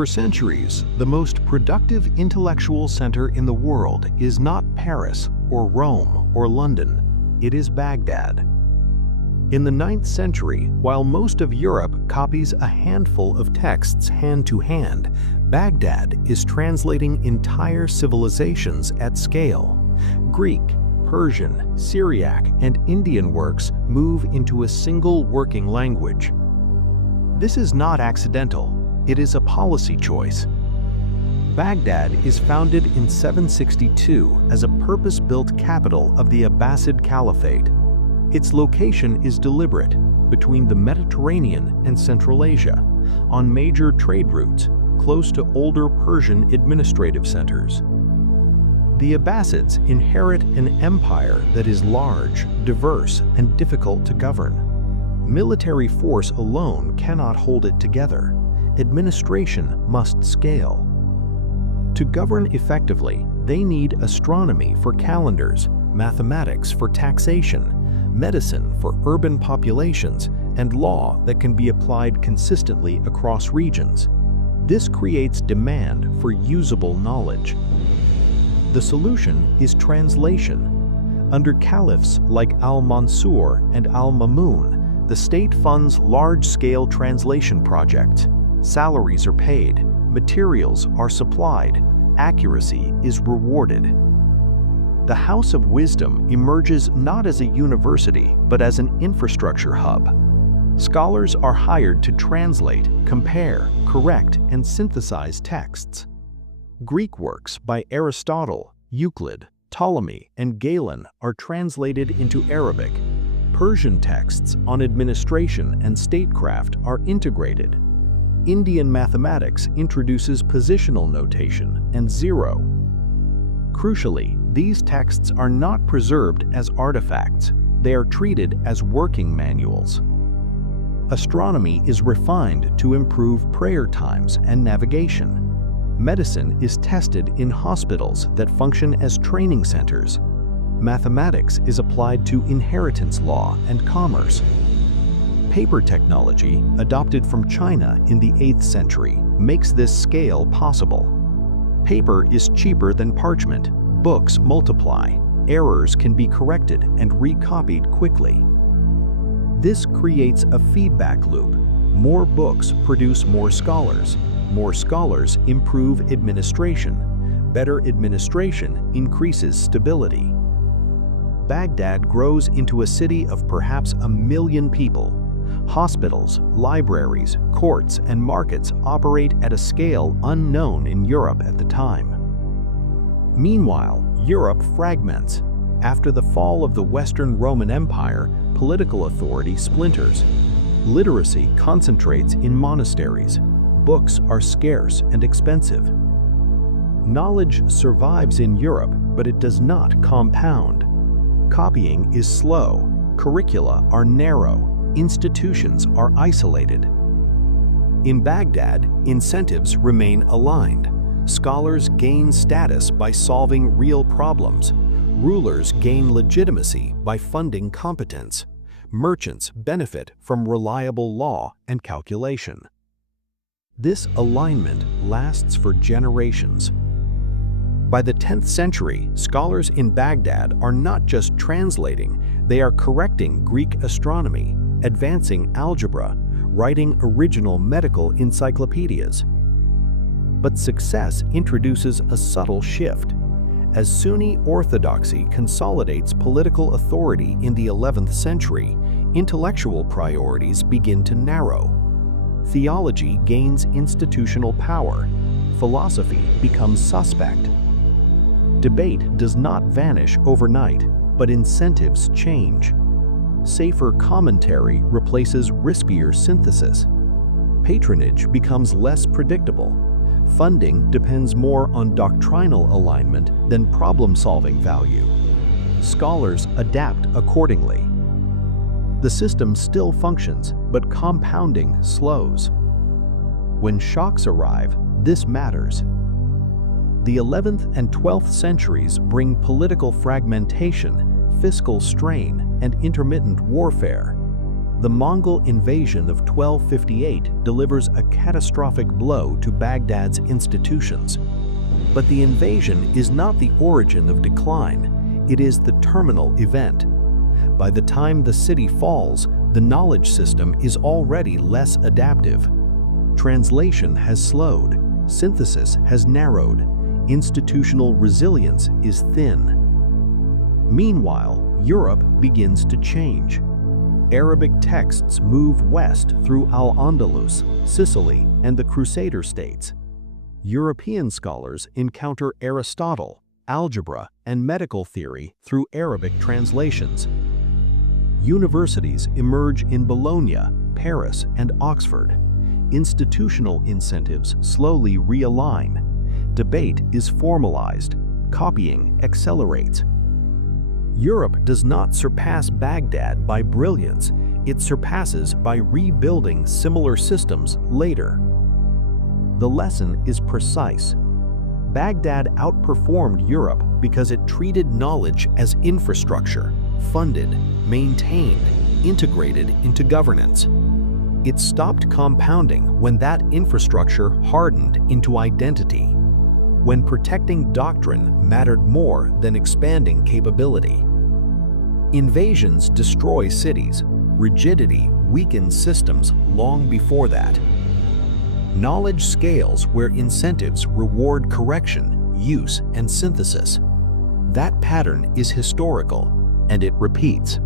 For centuries, the most productive intellectual center in the world is not Paris or Rome or London, it is Baghdad. In the 9th century, while most of Europe copies a handful of texts hand to hand, Baghdad is translating entire civilizations at scale. Greek, Persian, Syriac, and Indian works move into a single working language. This is not accidental. It is a policy choice. Baghdad is founded in 762 as a purpose-built capital of the Abbasid Caliphate. Its location is deliberate, between the Mediterranean and Central Asia, on major trade routes, close to older Persian administrative centers. The Abbasids inherit an empire that is large, diverse, and difficult to govern. Military force alone cannot hold it together. Administration must scale. To govern effectively, they need astronomy for calendars, mathematics for taxation, medicine for urban populations, and law that can be applied consistently across regions. This creates demand for usable knowledge. The solution is translation. Under caliphs like Al-Mansur and Al-Mamun, the state funds large-scale translation projects. Salaries are paid, materials are supplied, accuracy is rewarded. The House of Wisdom emerges not as a university, but as an infrastructure hub. Scholars are hired to translate, compare, correct, and synthesize texts. Greek works by Aristotle, Euclid, Ptolemy, and Galen are translated into Arabic. Persian texts on administration and statecraft are integrated. Indian mathematics introduces positional notation and zero. Crucially, these texts are not preserved as artifacts. They are treated as working manuals. Astronomy is refined to improve prayer times and navigation. Medicine is tested in hospitals that function as training centers. Mathematics is applied to inheritance law and commerce. Paper technology, adopted from China in the 8th century, makes this scale possible. Paper is cheaper than parchment, books multiply, errors can be corrected and recopied quickly. This creates a feedback loop. More books produce more scholars improve administration. Better administration increases stability. Baghdad grows into a city of perhaps 1 million people. Hospitals, libraries, courts, and markets operate at a scale unknown in Europe at the time. Meanwhile, Europe fragments. After the fall of the Western Roman Empire, political authority splinters. Literacy concentrates in monasteries. Books are scarce and expensive. Knowledge survives in Europe, but it does not compound. Copying is slow. Curricula are narrow. Institutions are isolated. In Baghdad, incentives remain aligned. Scholars gain status by solving real problems. Rulers gain legitimacy by funding competence. Merchants benefit from reliable law and calculation. This alignment lasts for generations. By the 10th century, scholars in Baghdad are not just translating, they are correcting Greek astronomy, advancing algebra, writing original medical encyclopedias. But success introduces a subtle shift. As Sunni orthodoxy consolidates political authority in the 11th century, intellectual priorities begin to narrow. Theology gains institutional power. Philosophy becomes suspect. Debate does not vanish overnight, but incentives change. Safer commentary replaces riskier synthesis. Patronage becomes less predictable. Funding depends more on doctrinal alignment than problem-solving value. Scholars adapt accordingly. The system still functions, but compounding slows. When shocks arrive, this matters. The 11th and 12th centuries bring political fragmentation, fiscal strain, and intermittent warfare. The Mongol invasion of 1258 delivers a catastrophic blow to Baghdad's institutions. But the invasion is not the origin of decline, it is the terminal event. By the time the city falls, the knowledge system is already less adaptive. Translation has slowed, synthesis has narrowed, institutional resilience is thin. Meanwhile, Europe begins to change. Arabic texts move west through Al-Andalus, Sicily, and the Crusader states. European scholars encounter Aristotle, algebra, and medical theory through Arabic translations. Universities emerge in Bologna, Paris, and Oxford. Institutional incentives slowly realign. Debate is formalized. Copying accelerates. Europe does not surpass Baghdad by brilliance, it surpasses by rebuilding similar systems later. The lesson is precise. Baghdad outperformed Europe because it treated knowledge as infrastructure, funded, maintained, integrated into governance. It stopped compounding when that infrastructure hardened into identity, when protecting doctrine mattered more than expanding capability. Invasions destroy cities. Rigidity weakens systems long before that. Knowledge scales where incentives reward correction, use, and synthesis. That pattern is historical, and it repeats.